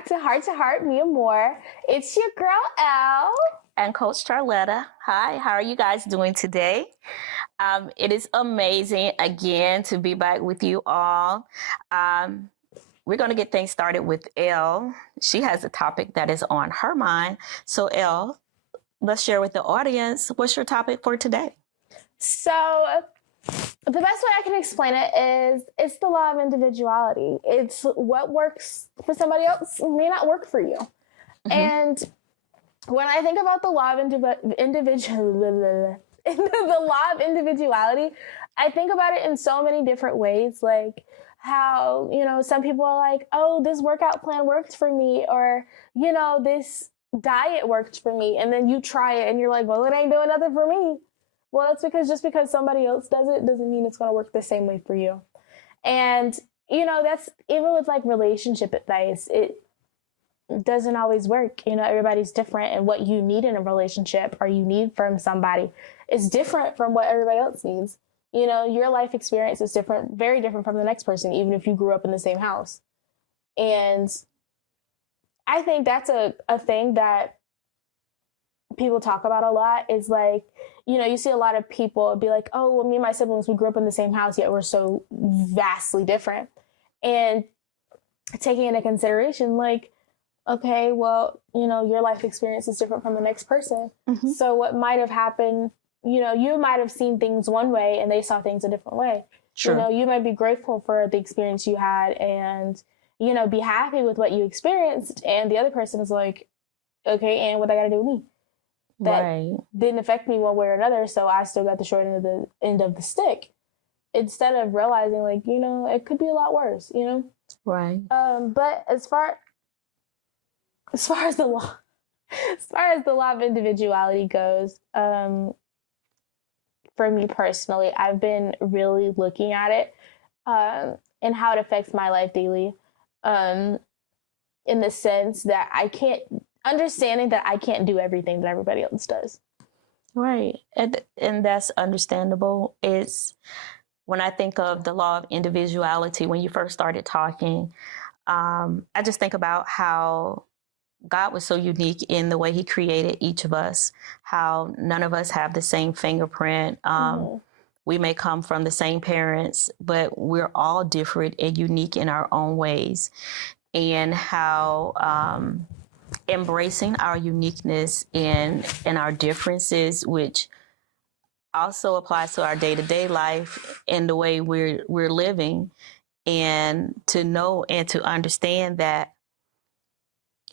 back to Heart, Me and More. It's your girl, Elle. And Coach Charletta. Hi, how are you guys doing today? It is amazing, again, to be back with you all. We're going to get things started with Elle. She has a topic that is on her mind. So, Elle, let's share with the audience, what's your topic for today? So, the best way I can explain it is it's the law of individuality. It's what works for somebody else may not work for you. Mm-hmm. And when I think about the law of individuality, I think about it in so many different ways, like how, some people are like, oh, this workout plan worked for me, or, this diet worked for me. And then you try it and you're like, well, it ain't doing nothing for me. Well, that's because just because somebody else does it doesn't mean it's going to work the same way for you. And, that's even with like relationship advice, it doesn't always work. Everybody's different, and what you need in a relationship or you need from somebody is different from what everybody else needs. Your life experience is different, very different from the next person, even if you grew up in the same house. And I think that's a thing that people talk about a lot, is like, you see a lot of people be like, oh, well, me and my siblings, we grew up in the same house, yet we're so vastly different. And taking into consideration, like, okay, well, your life experience is different from the next person. Mm-hmm. So what might have happened, you might have seen things one way and they saw things a different way. Sure. You might be grateful for the experience you had and, be happy with what you experienced. And the other person is like, okay, and what I got to do with me? That didn't affect me one way or another, so I still got the short end of the stick. Instead of realizing, like, it could be a lot worse, Right. But as far as the law of individuality goes, for me personally, I've been really looking at it and how it affects my life daily, in the sense that understanding that I can't do everything that everybody else does. Right. And that's understandable. It's when I think of the law of individuality, when you first started talking, I just think about how God was so unique in the way he created each of us, how none of us have the same fingerprint. We may come from the same parents, but we're all different and unique in our own ways. And how embracing our uniqueness and our differences, which also applies to our day-to-day life and the way we're living, and to know and to understand that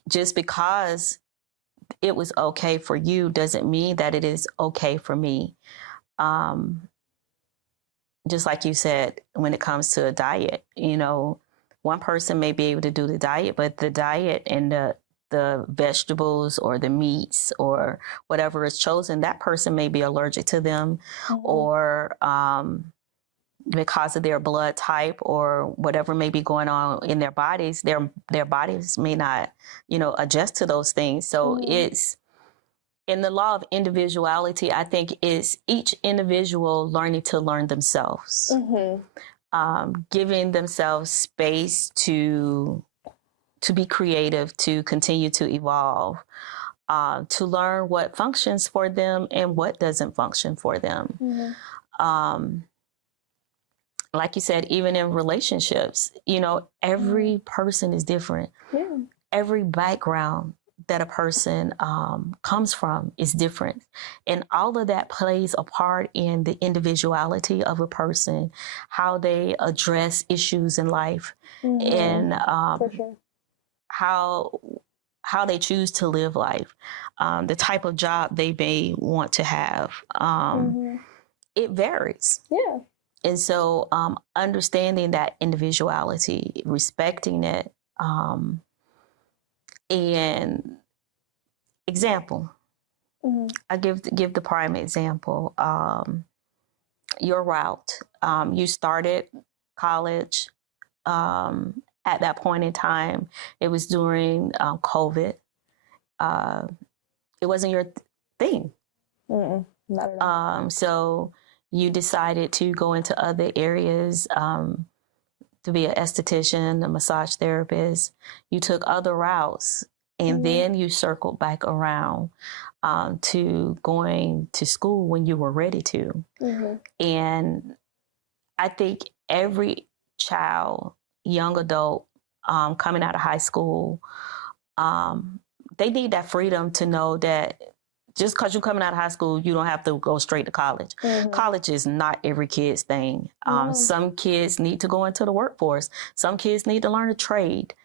just because it was okay for you doesn't mean that it is okay for me. Just like you said, when it comes to a diet, one person may be able to do the diet, but the diet and the vegetables or the meats or whatever is chosen, that person may be allergic to them, mm-hmm. or because of their blood type or whatever may be going on in their bodies, their bodies may not, adjust to those things. So mm-hmm. It's in the law of individuality, I think it's each individual learning to learn themselves, mm-hmm. Giving themselves space to be creative, to continue to evolve, to learn what functions for them and what doesn't function for them. Mm-hmm. Like you said, even in relationships, every person is different. Yeah. Every background that a person comes from is different. And all of that plays a part in the individuality of a person, how they address issues in life, mm-hmm. and for sure. how they choose to live life, the type of job they may want to have. Mm-hmm. It varies. Yeah. And so understanding that individuality, respecting it, and example, mm-hmm. I give the prime example. Your route, you started college. At that point in time, it was during COVID. It wasn't your thing. Not at all. So you decided to go into other areas, to be an esthetician, a massage therapist. You took other routes, and then you circled back around to going to school when you were ready to. And I think every child, young adult, coming out of high school, they need that freedom to know that just because you're coming out of high school, you don't have to go straight to college. College is not every kid's thing. Some kids need to go into the workforce. Some kids need to learn a trade.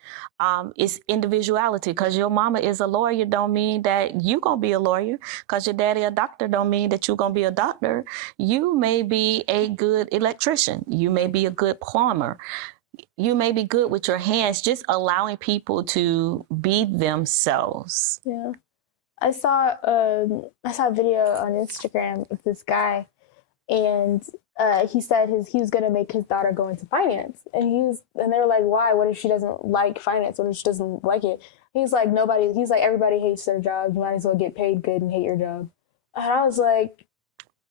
It's individuality. Because your mama is a lawyer don't mean that you going to be a lawyer. Because your daddy a doctor don't mean that you're going to be a doctor. You may be a good electrician. You may be a good plumber. You may be good with your hands. Just allowing people to be themselves. Yeah. I saw a video on Instagram of this guy, and he said he was gonna make his daughter go into finance, and they were like, why? What if she doesn't like finance? What if she doesn't like it? He's like, everybody hates their job. You might as well get paid good and hate your job. And I was like,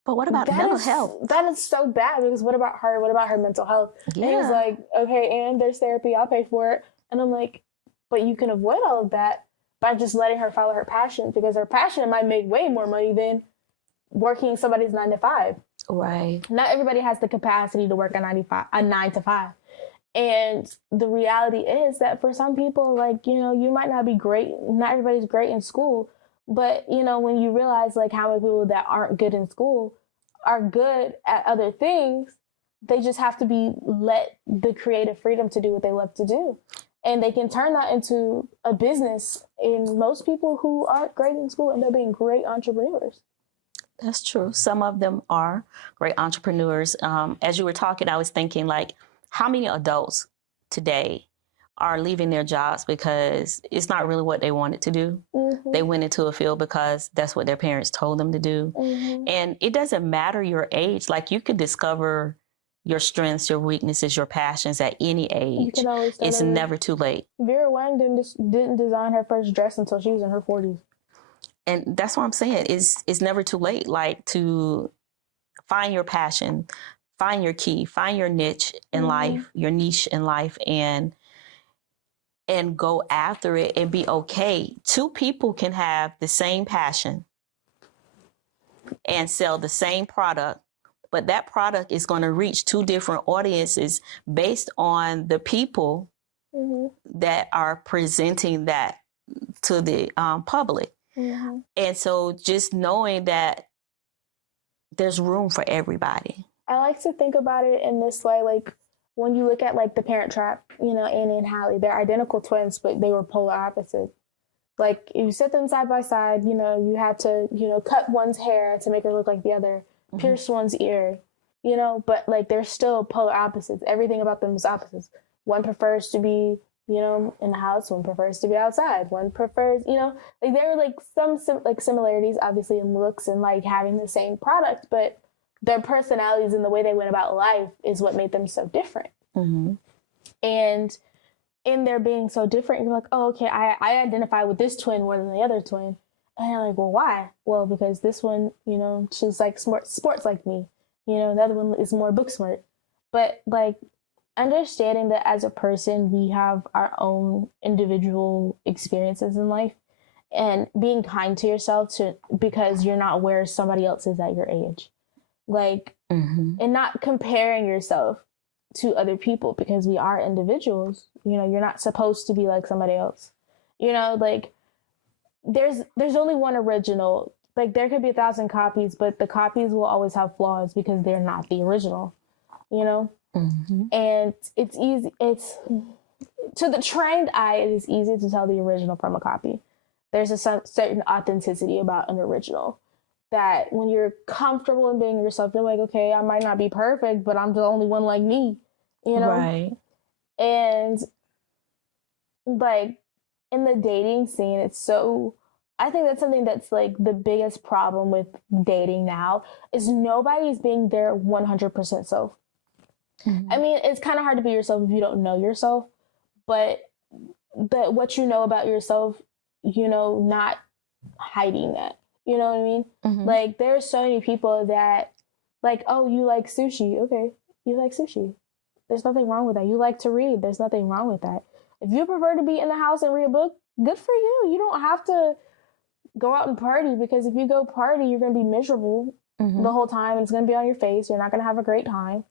but what about mental health? That is so bad, because what about her? What about her mental health? Yeah. And he was like, okay, and there's therapy. I'll pay for it. And I'm like, but you can avoid all of that by just letting her follow her passion, because her passion might make way more money than working somebody's 9 to 5. Right. Not everybody has the capacity to work a 9 to 5. And the reality is that for some people, like, you might not be great. Not everybody's great in school. But, when you realize, like, how many people that aren't good in school are good at other things, they just have to be let the creative freedom to do what they love to do. And they can turn that into a business. And most people who aren't great in school end up being great entrepreneurs. That's true. Some of them are great entrepreneurs. As you were talking, I was thinking, like, how many adults today are leaving their jobs because it's not really what they wanted to do? They went into a field because that's what their parents told them to do. And it doesn't matter your age. Like, you could discover your strengths, your weaknesses, your passions at any age. It's never too late. Vera Wang didn't design her first dress until she was in her 40s. And that's what I'm saying. It's never too late. Like, to find your passion, find your key, find your niche in life, your niche in life, and go after it and be okay. Two people can have the same passion and sell the same product, but that product is going to reach two different audiences based on the people that are presenting that to the public. And so just knowing that there's room for everybody. I like to think about it in this way, like, when you look at, like, The Parent Trap, Annie and Hallie, they're identical twins, but they were polar opposites. Like, if you set them side by side, you had to, cut one's hair to make her look like the other, pierce one's ear, but, like, they're still polar opposites. Everything about them is opposites. One prefers to be, in the house. One prefers to be outside. One prefers, like, there are, like, some similarities, obviously, in looks and, like, having the same product, but their personalities and the way they went about life is what made them so different. And in their being so different, you're like, oh, okay, I identify with this twin more than the other twin. And you're like, well, why? Well, because this one, she's like sports like me. The other one is more book smart. But, like, understanding that as a person, we have our own individual experiences in life, and being kind to yourself because you're not where somebody else is at your age. Like, and not comparing yourself to other people, because we are individuals. You're not supposed to be like somebody else. Like, there's only one original. Like, there could be 1,000 copies, but the copies will always have flaws because they're not the original, And it's easy. To the trained eye, it is easy to tell the original from a copy. There's a certain authenticity about an original that when you're comfortable in being yourself, you're like, okay, I might not be perfect, but I'm the only one like me, Right. And, like, in the dating scene, I think that's something that's, like, the biggest problem with dating now is nobody's being their 100% self. I mean, it's kind of hard to be yourself if you don't know yourself, but what you know about yourself, not hiding that. You know what I mean? Like, there's so many people that, like, oh, you like sushi. Okay, you like sushi. There's nothing wrong with that. You like to read. There's nothing wrong with that. If you prefer to be in the house and read a book, good for you. You don't have to go out and party, because if you go party, you're going to be miserable the whole time. And it's going to be on your face. You're not going to have a great time.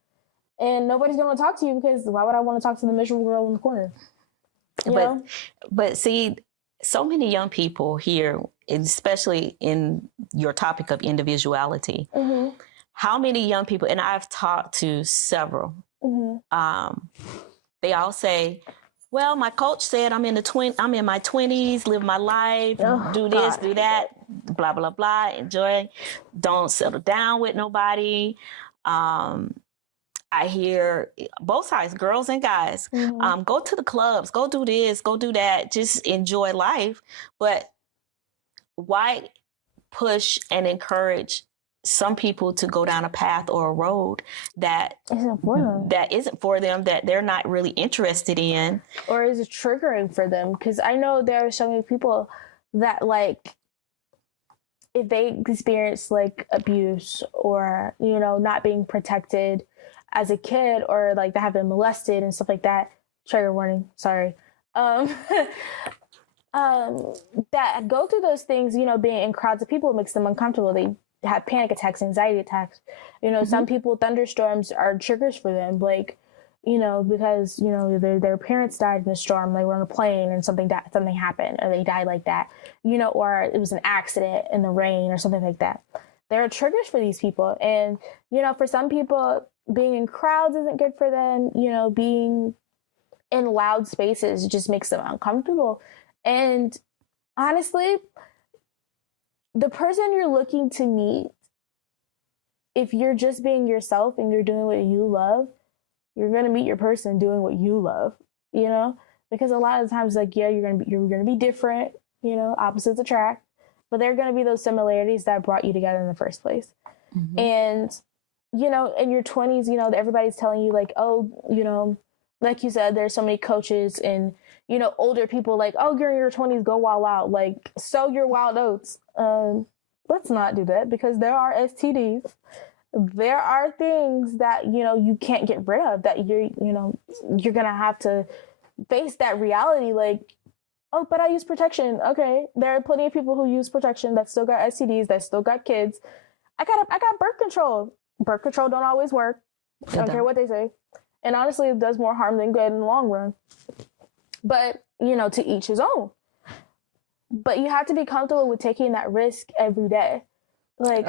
And nobody's going to talk to you, because why would I want to talk to the miserable girl in the corner? But see, so many young people here, especially in your topic of individuality, how many young people, and I've talked to several, they all say, well, my coach said I'm in my 20s, live my life, do this, do that, blah, blah, blah, enjoy, don't settle down with nobody. I hear both sides, girls and guys, go to the clubs, go do this, go do that, just enjoy life. But why push and encourage some people to go down a path or a road that isn't for them, that they're not really interested in? Or is it triggering for them? Because I know there are so many people that, like, if they experience like abuse or, you know, not being protected as a kid, or like they have been molested and stuff like that, trigger warning, sorry, that go through those things, you know, being in crowds of people makes them uncomfortable. They have panic attacks, anxiety attacks. You know, some people, thunderstorms are triggers for them, like, you know, because, you know, their parents died in a storm, they were on a plane and something happened, or they died like that, you know, or it was an accident in the rain or something like that. There are triggers for these people. And, you know, for some people, being in crowds isn't good for them. You know, being in loud spaces just makes them uncomfortable. And honestly, the person you're looking to meet, if you're just being yourself and you're doing what you love, you're going to meet your person doing what you love, you know, because a lot of times, like, yeah, you're going to be different, you know, opposites attract, but there are going to be those similarities that brought you together in the first place. And, you know, in your 20s, you know, everybody's telling you, like, oh, you know, like you said, there's so many coaches and, you know, older people like, oh, you're in your 20s, go wild out, like, sow your wild oats. Let's not do that, because there are STDs. There are things that, you know, you can't get rid of, that you're going to have to face that reality. Like, oh, but I use protection. Okay. There are plenty of people who use protection that still got STDs, that still got kids. I got birth control. Birth control don't always work. I don't care what they say. And honestly, it does more harm than good in the long run. But, you know, to each his own. But you have to be comfortable with taking that risk every day. Like,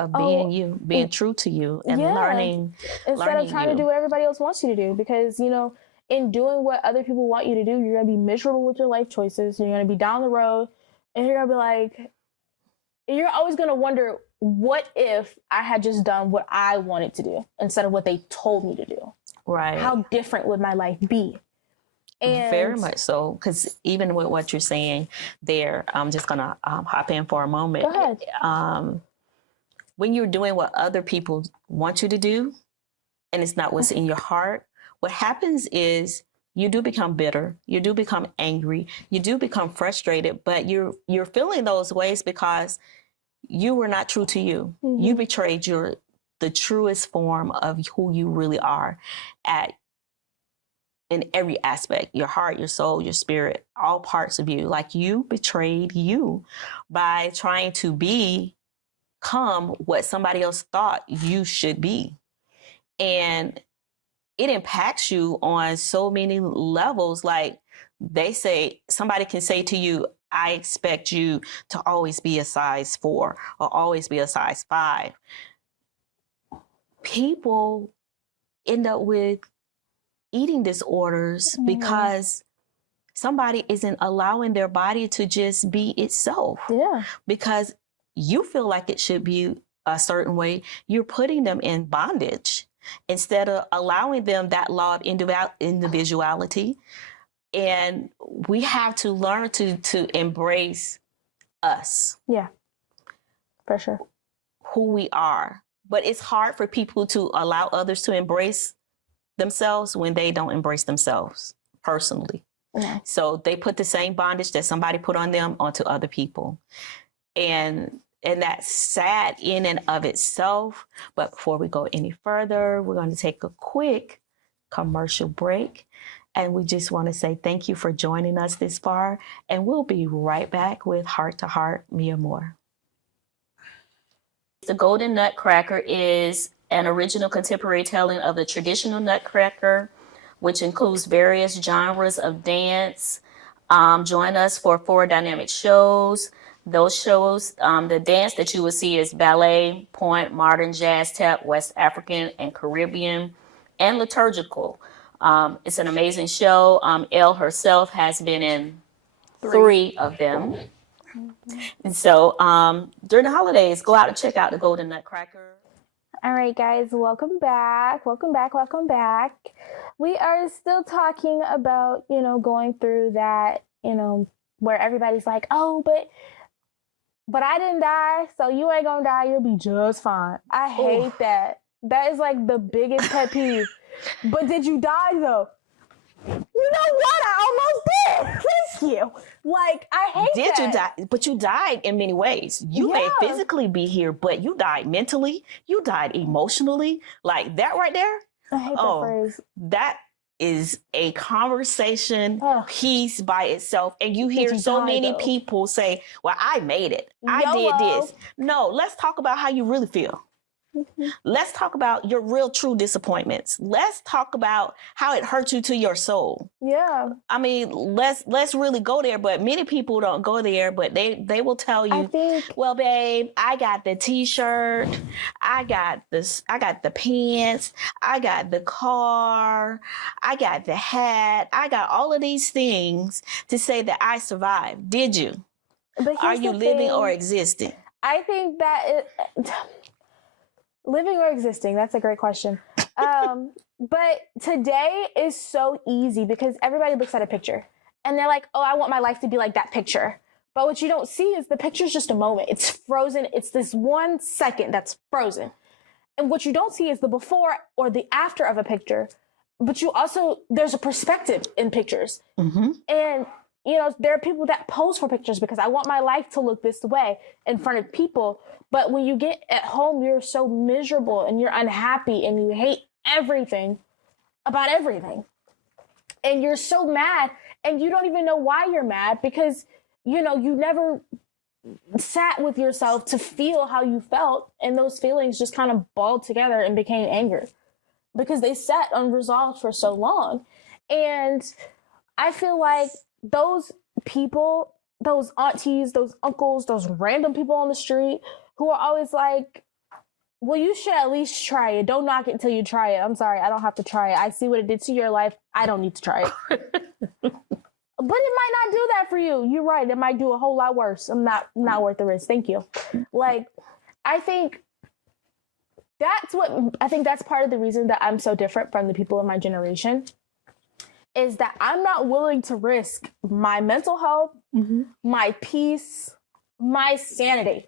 being true to you and learning. Instead of trying to do what everybody else wants you to do. Because, you know, in doing what other people want you to do, you're going to be miserable with your life choices. You're going to be down the road. And you're going to be like, you're always going to wonder, what if I had just done what I wanted to do instead of what they told me to do? Right. How different would my life be? And very much so, because even with what you're saying there, I'm just going to hop in for a moment. Go ahead. When you're doing what other people want you to do, and it's not what's in your heart, what happens is you do become bitter, you do become angry, you do become frustrated, but you're feeling those ways because you were not true to you. You betrayed the truest form of who you really are in every aspect, your heart, your soul, your spirit, all parts of you. Like, you betrayed you by trying to become what somebody else thought you should be. And it impacts you on so many levels. Like, somebody can say to you, I expect you to always be a size 4 or always be a size 5. People end up with eating disorders because somebody isn't allowing their body to just be itself. Yeah. Because you feel like it should be a certain way. You're putting them in bondage instead of allowing them that law of individuality. And we have to learn to embrace us. Yeah, for sure. Who we are. But it's hard for people to allow others to embrace themselves when they don't embrace themselves personally. Yeah. So they put the same bondage that somebody put on them onto other people. And that's sad in and of itself. But before we go any further, we're going to take a quick commercial break. And we just want to say thank you for joining us this far. And we'll be right back with Heart to Heart, Mia Moore. The Golden Nutcracker is an original contemporary telling of the traditional Nutcracker, which includes various genres of dance. Join us for 4 dynamic shows. Those shows, the dance that you will see is ballet, point, modern, jazz, tap, West African, and Caribbean, and liturgical. It's an amazing show. Elle herself has been in 3 of them. And so during the holidays, go out and check out the Golden Nutcracker. All right, guys, welcome back. Welcome back. Welcome back. We are still talking about, going through that, where everybody's like, oh, but I didn't die, so you ain't gonna die. You'll be just fine. I hate that. That is like the biggest pet peeve. But did you die though? You know what? I almost did. Thank you. Like, I hate that. Did you die? But you died in many ways. You may physically be here, but you died mentally. You died emotionally. Like that right there. I hate that phrase. That is a conversation piece by itself. And you hear so many people say, well, I made it. I did this. No, let's talk about how you really feel. Mm-hmm. Let's talk about your real true disappointments. Let's talk about how it hurt you to your soul. Yeah. I mean, let's really go there, but many people don't go there, but they will tell you, well, babe, I got the t-shirt, I got the pants, I got the car, I got the hat, I got all of these things to say that I survived. Did you? Are you living or existing? I think that living or existing, that's a great question. But today is so easy because everybody looks at a picture and they're like, oh, I want my life to be like that picture. But what you don't see is the picture's just a moment. It's frozen. It's this 1 second that's frozen. And what you don't see is the before or the after of a picture. But there's a perspective in pictures. Mm-hmm. And, there are people that pose for pictures because I want my life to look this way in front of people. But when you get at home, you're so miserable and you're unhappy and you hate everything about everything. And you're so mad and you don't even know why you're mad because, you never sat with yourself to feel how you felt. And those feelings just kind of balled together and became anger because they sat unresolved for so long. And I feel like those people, those aunties, those uncles, those random people on the street who are always like, well, you should at least try it. Don't knock it until you try it. I'm sorry, I don't have to try it. I see what it did to your life. I don't need to try it. But it might not do that for you. You're right. It might do a whole lot worse. I'm not worth the risk. Thank you. Like, I think that's part of the reason that I'm so different from the people in my generation is that I'm not willing to risk my mental health, my peace, my sanity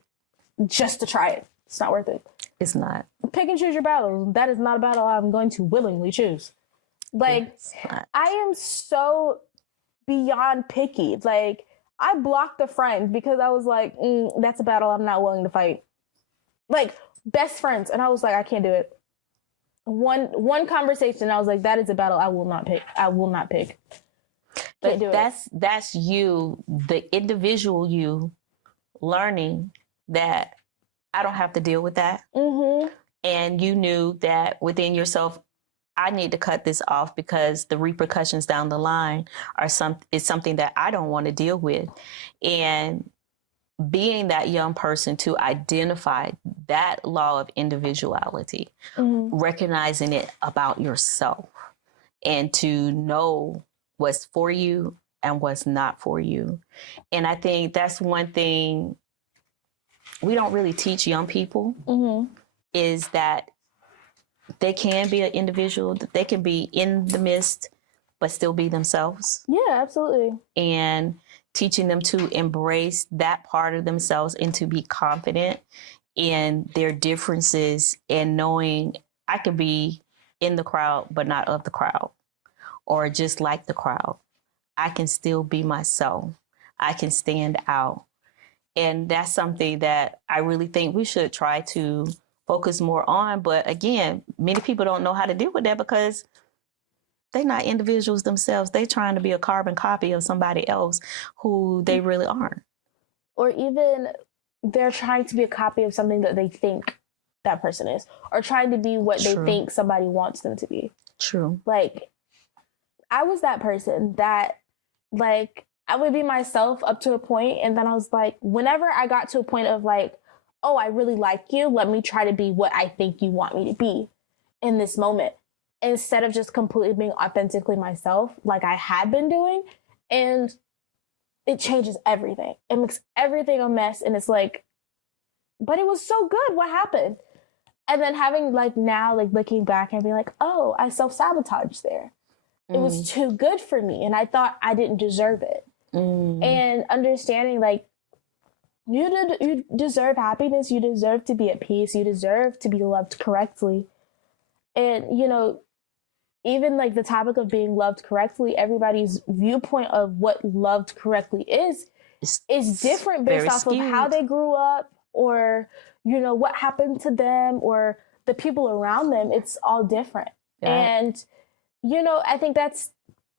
just to try it. It's not worth it. It's not. Pick and choose your battles. That is not a battle I'm going to willingly choose. Like, I am so beyond picky. Like, I blocked a friend because I was like, that's a battle I'm not willing to fight. Like, best friends. And I was like, I can't do it. One conversation, I was like, that is a battle I will not pick. I will not pick. But that's you, the individual you, learning that I don't have to deal with that. Mm-hmm. And you knew that within yourself, I need to cut this off because the repercussions down the line is something that I don't want to deal with. And being that young person to identify that law of individuality, recognizing it about yourself and to know what's for you and what's not for you. And I think that's one thing we don't really teach young people is that they can be an individual, that they can be in the midst, but still be themselves. Yeah, absolutely. And teaching them to embrace that part of themselves and to be confident in their differences and knowing I can be in the crowd, but not of the crowd or just like the crowd. I can still be myself. I can stand out. And that's something that I really think we should try to focus more on. But again, many people don't know how to deal with that because they're not individuals themselves. They're trying to be a carbon copy of somebody else who they really aren't. Or even they're trying to be a copy of something that they think that person is, or trying to be what they think somebody wants them to be. True. Like, I was that person that, like, I would be myself up to a point, and then I was like, whenever I got to a point of like, oh, I really like you, let me try to be what I think you want me to be in this moment, instead of just completely being authentically myself like I had been doing. And it changes everything. It makes everything a mess, and it's like, but it was so good. What happened? And then having, like, now, like, looking back and being like, oh, I self-sabotaged there. It was too good for me, and I thought I didn't deserve it. And understanding, like, you deserve happiness, you deserve to be at peace, you deserve to be loved correctly. And, you know, even, like, the topic of being loved correctly, everybody's viewpoint of what loved correctly is different based off of how they grew up, or, you know, what happened to them, or the people around them. It's all different. Yeah. And, you know, I think that's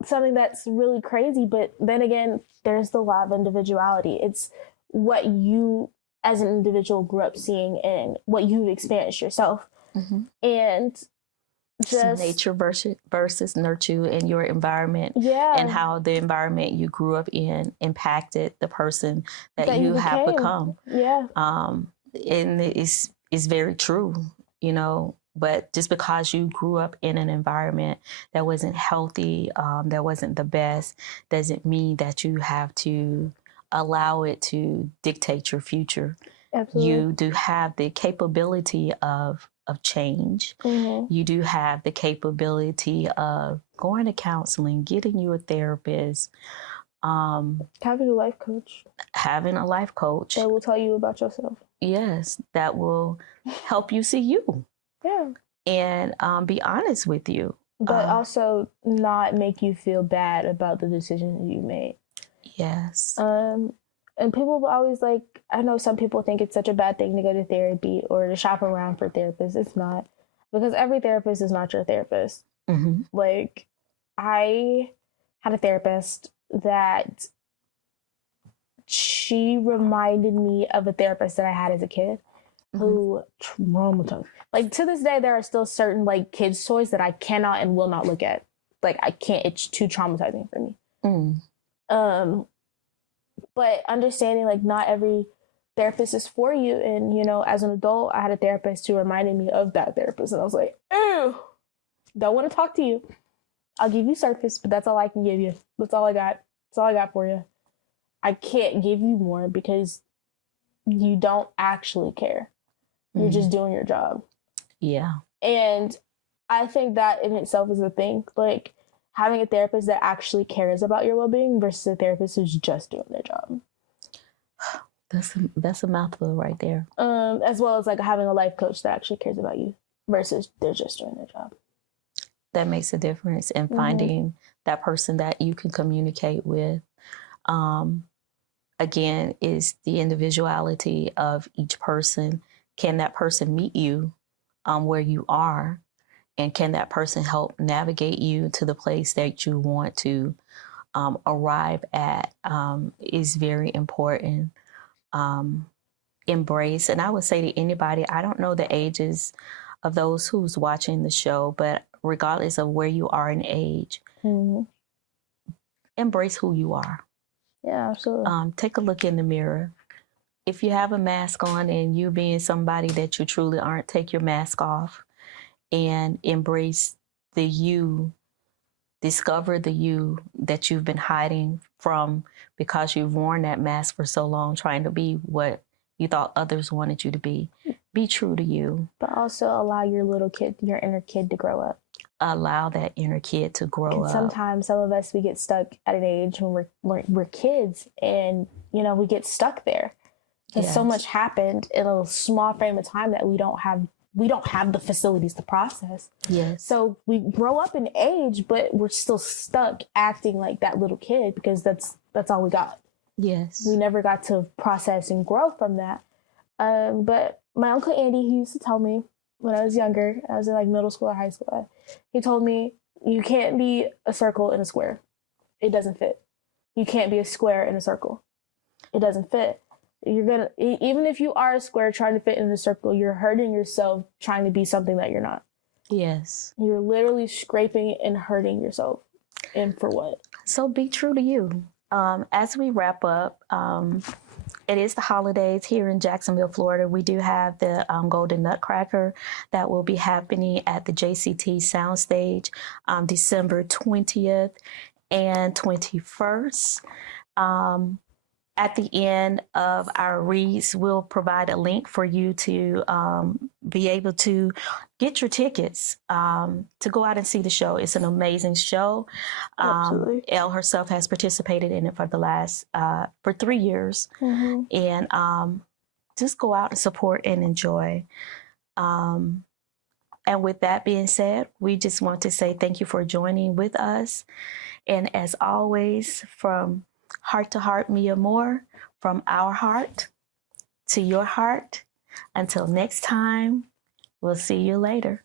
something that's really crazy. But then again, there's the law of individuality. It's what you as an individual grew up seeing and what you've experienced yourself. And just nature versus nurture in your environment, and how the environment you grew up in impacted the person that you have become. And it's very true, you know. But just because you grew up in an environment that wasn't healthy, that wasn't the best, doesn't mean that you have to allow it to dictate your future. Absolutely. You do have the capability of change. You do have the capability of going to counseling, getting you a therapist, having a life coach. That will tell you about yourself. Yes, that will help you see you. Yeah. And be honest with you. But also not make you feel bad about the decisions you made. Yes. And people will always, like, I know some people think it's such a bad thing to go to therapy or to shop around for therapists. It's not. Because every therapist is not your therapist. Like, I had a therapist that she reminded me of a therapist that I had as a kid. Who traumatized. Like, to this day, there are still certain, like, kids' toys that I cannot and will not look at. Like, I can't. It's too traumatizing for me. But understanding, like, not every therapist is for you. And, you know, as an adult, I had a therapist who reminded me of that therapist. And I was like, ew, don't want to talk to you. I'll give you surface, but that's all I can give you. That's all I got. That's all I got for you. I can't give you more because you don't actually care. You're just doing your job. Yeah. And I think that in itself is a thing. Like, having a therapist that actually cares about your well-being versus a therapist who's just doing their job. That's a mouthful right there. As well as, like, having a life coach that actually cares about you versus they're just doing their job. That makes a difference in finding that person that you can communicate with. Again, is the individuality of each person. Can that person meet you where you are? And can that person help navigate you to the place that you want to arrive at? Is very important. Embrace. And I would say to anybody, I don't know the ages of those who's watching the show, but regardless of where you are in age, embrace who you are. Yeah, absolutely. Take a look in the mirror. If you have a mask on and you're being somebody that you truly aren't, take your mask off and embrace the you. Discover the you that you've been hiding from because you've worn that mask for so long, trying to be what you thought others wanted you to be. Be true to you. But also allow your little kid, your inner kid, to grow up. Allow that inner kid to grow up. Sometimes some of us, we get stuck at an age when we're kids, and, you know, we get stuck there. Because so much happened in a small frame of time that we don't have the facilities to process. Yes. So we grow up in age, but we're still stuck acting like that little kid because that's all we got. Yes. We never got to process and grow from that. But my Uncle Andy, he used to tell me when I was younger, I was in, like, middle school or high school, he told me, You can't be a circle in a square. It doesn't fit. You can't be a square in a circle. It doesn't fit. You're gonna, even if you are a square trying to fit in a circle, you're hurting yourself trying to be something that you're not. Yes. You're literally scraping and hurting yourself. And for what? So be true to you. As we wrap up, it is the holidays here in Jacksonville, Florida. We do have the Golden Nutcracker that will be happening at the JCT Soundstage December 20th and 21st. At the end of our reads, we'll provide a link for you to be able to get your tickets to go out and see the show. It's an amazing show. Elle herself has participated in it for the last, for 3 years. And just go out and support and enjoy. And with that being said, we just want to say thank you for joining with us. And as always, from heart to heart, Mia Moore, from our heart to your heart. Until next time, we'll see you later.